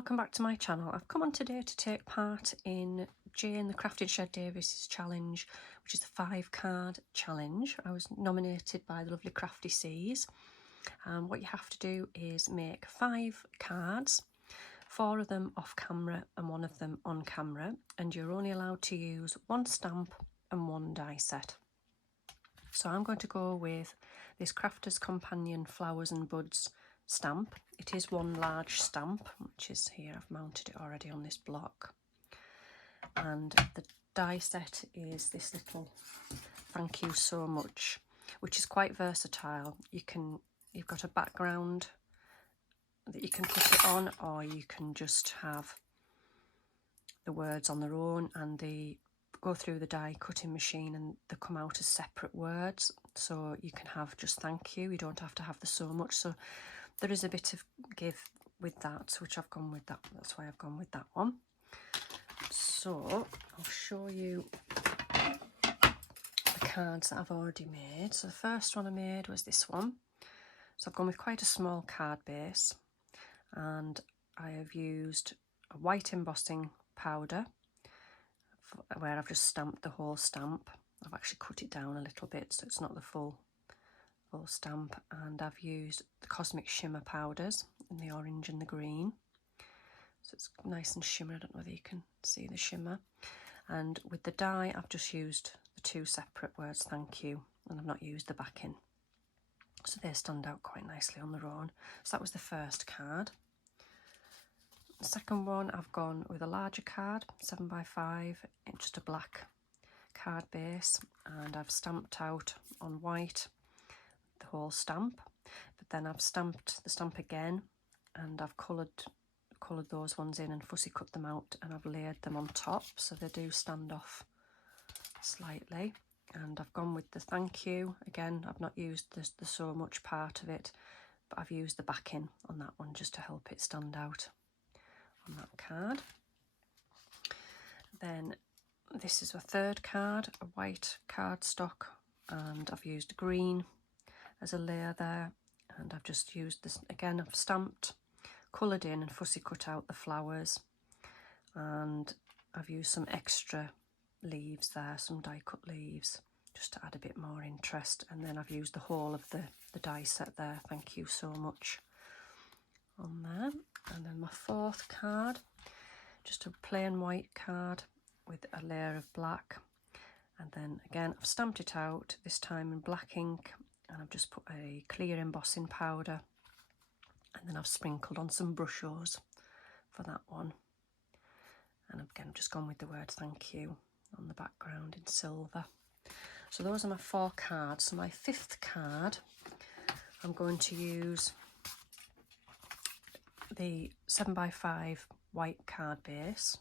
welcome back to my channel. I've come on today to take part in Jane the Crafting Shed Davies challenge, which is the 5-card challenge. I was nominated by the lovely Crafty Seas. What you have to do is make 5 cards, 4 of them off camera and 1 of them on camera, and you're only allowed to use 1 stamp and 1 die set. So I'm going to go with this Crafter's Companion Flowers and Buds stamp. It is 1 large stamp, which is here. I've mounted it already on this block. And the die set is this little thank you so much, which is quite versatile. You've got a background that you can put it on, or you can just have the words on their own, and they go through the die cutting machine and they come out as separate words. So you can have just thank you, you don't have to have the so much. So there is a bit of give with that, which I've gone with that. That's why I've gone with that one. So I'll show you the cards that I've already made. So the first one I made was this one. So I've gone with quite a small card base, and I have used a white embossing powder where I've just stamped the whole stamp. I've actually cut it down a little bit so it's not the full stamp, and I've used the Cosmic Shimmer powders in the orange and the green, so it's nice and shimmery. I don't know whether you can see the shimmer. And with the die I've just used the 2 separate words thank you, and I've not used the backing, so they stand out quite nicely on their own. So that was the first card. The second one, I've gone with a larger card, 7x5, just a black card base, and I've stamped out on white the whole stamp, but then I've stamped the stamp again, and I've coloured those ones in and fussy cut them out, and I've layered them on top so they do stand off slightly. And I've gone with the thank you again. I've not used the so much part of it, but I've used the backing on that one just to help it stand out on that card. Then this is a third card, a white cardstock, and I've used green as a layer there, and I've just used this again. I've stamped, coloured in and fussy cut out the flowers, and I've used some extra leaves there, some die cut leaves, just to add a bit more interest. And then I've used the whole of the die set there, thank you so much, on there. And then my 4th card, just a plain white card with a layer of black, and then again I've stamped it out, this time in black ink, and I've just put a clear embossing powder, and then I've sprinkled on some brushos for that one. And again I've just gone with the word thank you on the background in silver. So those are my 4 cards. So my 5th card, I'm going to use the 7x5 white card base,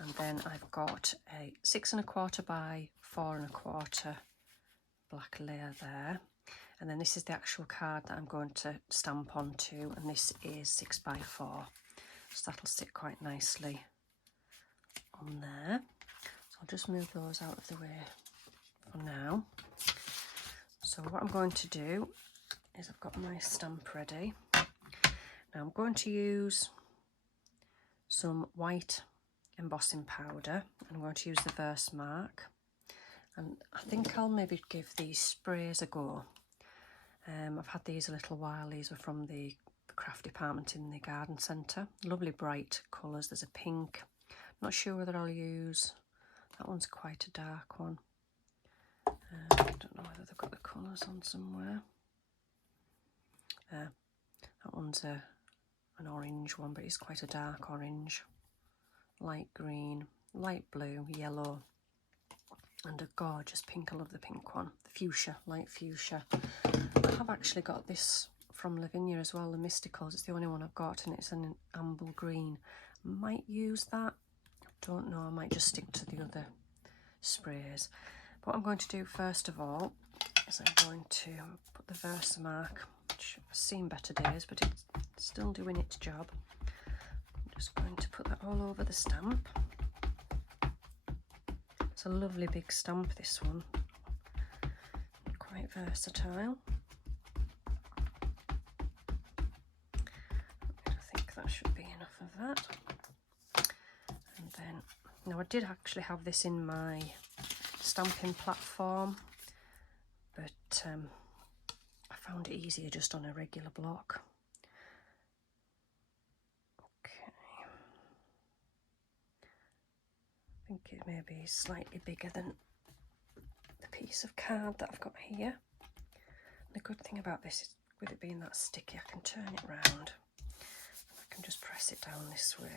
and then I've got a 6¼ by 4¼ black layer there, and then this is the actual card that I'm going to stamp onto, and this is 6x4, so that'll sit quite nicely on there. So I'll just move those out of the way for now. So what I'm going to do is, I've got my stamp ready. Now I'm going to use some white embossing powder. I'm going to use the Versamark, and I think I'll maybe give these sprays a go. I've had these a little while. These were from the craft department in the garden centre. Lovely bright colours. There's a pink. Not sure whether I'll use, that one's quite a dark one. I don't know whether they've got the colours on somewhere. That one's an orange one, but it's quite a dark orange. Light green, light blue, yellow, and a gorgeous pink. I love the pink one, the fuchsia, light fuchsia. I have actually got this from Lavinia as well, the Mysticals. It's the only one I've got, and it's an amber green. Might use that, don't know, I might just stick to the other sprays. But what I'm going to do first of all is I'm going to put the Versamark, which has seen better days, but it's still doing its job. I'm just going to put that all over the stamp. It's a lovely big stamp, this one, quite versatile. I think that should be enough of that. And then, now I did actually have this in my stamping platform, but I found it easier just on a regular block. Okay. I think it may be slightly bigger than the piece of card that I've got here. The good thing about this is, with it being that sticky, I can turn it round. I can just press it down this way.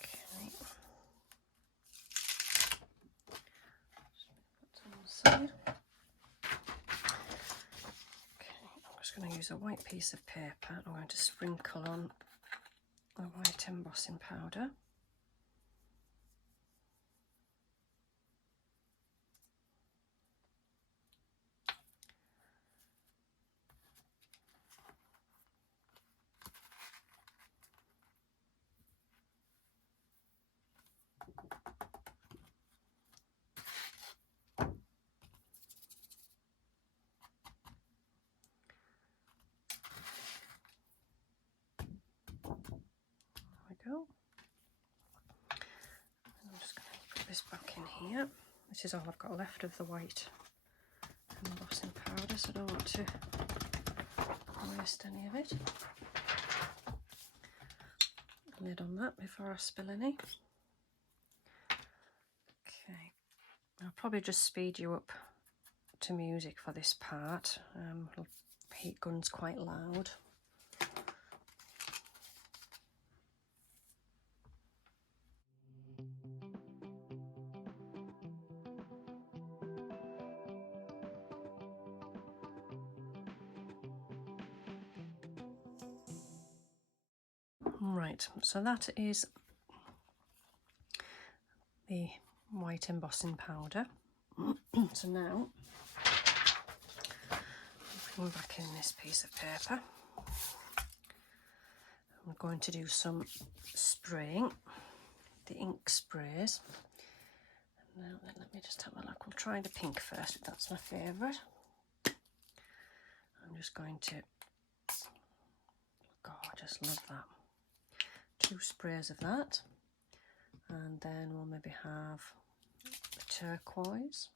Okay. Just put that on the side. Okay, I'm just going to use a white piece of paper. I'm going to sprinkle on the white embossing powder. Go. I'm just going to put this back in here. This is all I've got left of the white embossing powder, so I don't want to waste any of it. Lid on that before I spill any. Okay, I'll probably just speed you up to music for this part. Heat gun's quite loud. Right, so that is the white embossing powder. So now, bring back in this piece of paper. I'm going to do some spraying, the ink sprays. Now then, let me just have a look. We'll try the pink first, that's my favourite. I'm just going to, oh, I just love that. 2 sprays of that, and then we'll maybe have the turquoise.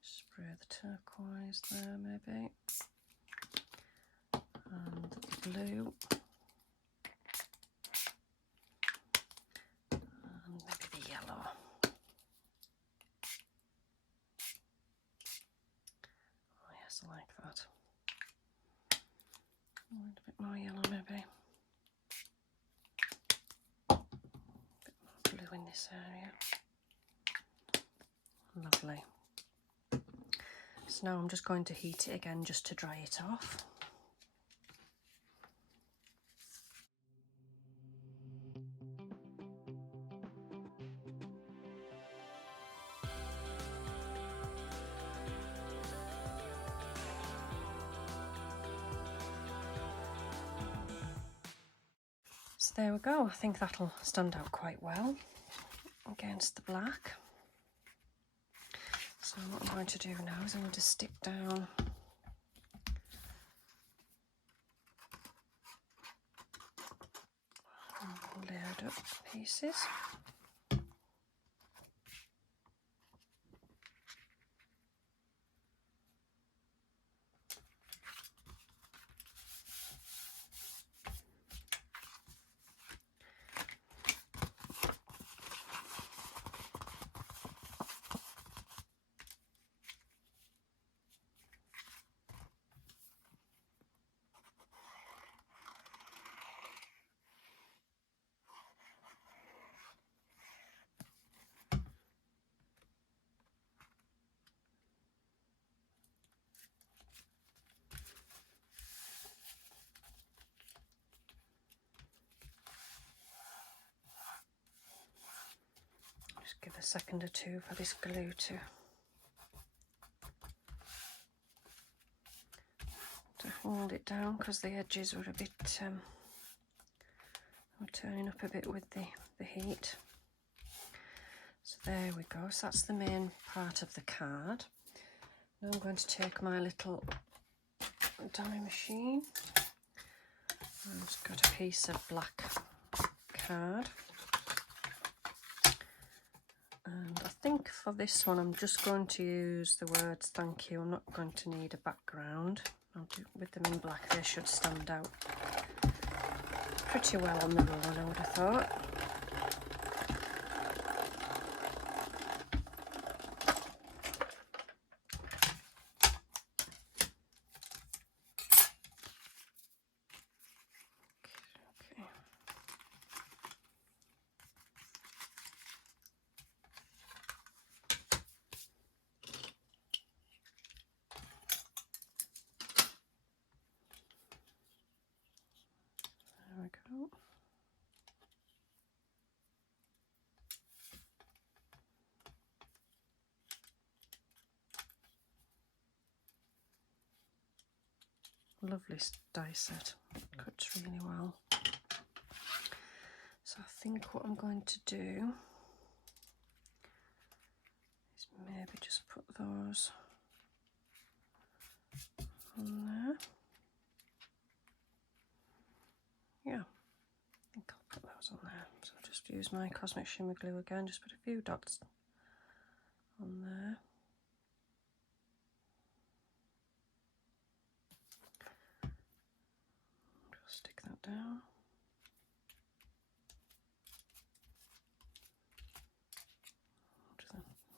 Spray the turquoise there maybe, and the blue, and maybe the yellow. Oh yes, I like that. A little bit more yellow maybe. A bit more blue in this area. Lovely. So now I'm just going to heat it again just to dry it off. So there we go. I think that'll stand out quite well against the black. So what I'm going to do now is I'm going to stick down layered up pieces. Just give a second or two for this glue to hold it down, because the edges were a bit were turning up a bit with the heat. So There we go, so that's the main part of the card. Now I'm going to take my little die machine. I've just got a piece of black card. And I think for this one I'm just going to use the words thank you. I'm not going to need a background. I'll do, with them in black, they should stand out pretty well on the roll, I would have thought. There we go. Lovely die set, cuts really well. So I think what I'm going to do is maybe just put those on there. Yeah, I think I'll put those on there. So I'll just use my Cosmic Shimmer glue again, just put a few dots on there. Just stick that down.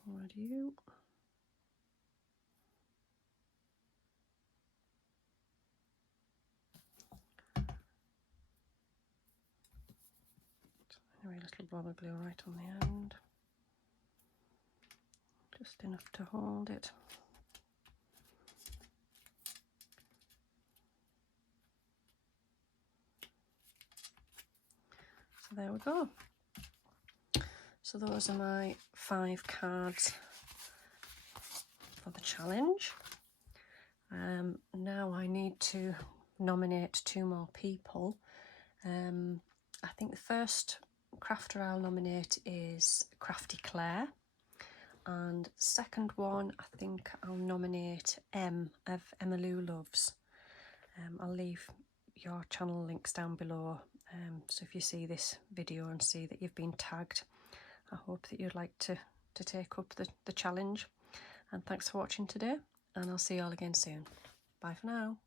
Where do you? Anyway, a little blob of glue right on the end. Just enough to hold it. So there we go. So those are my 5 cards for the challenge. Now I need to nominate 2 more people. I think the first crafter I'll nominate is Crafty Claire, and the second one I think I'll nominate Em of Emma Lou Loves. I'll leave your channel links down below, so if you see this video and see that you've been tagged, I hope that you'd like to take up the challenge. And thanks for watching today, and I'll see you all again soon. Bye for now.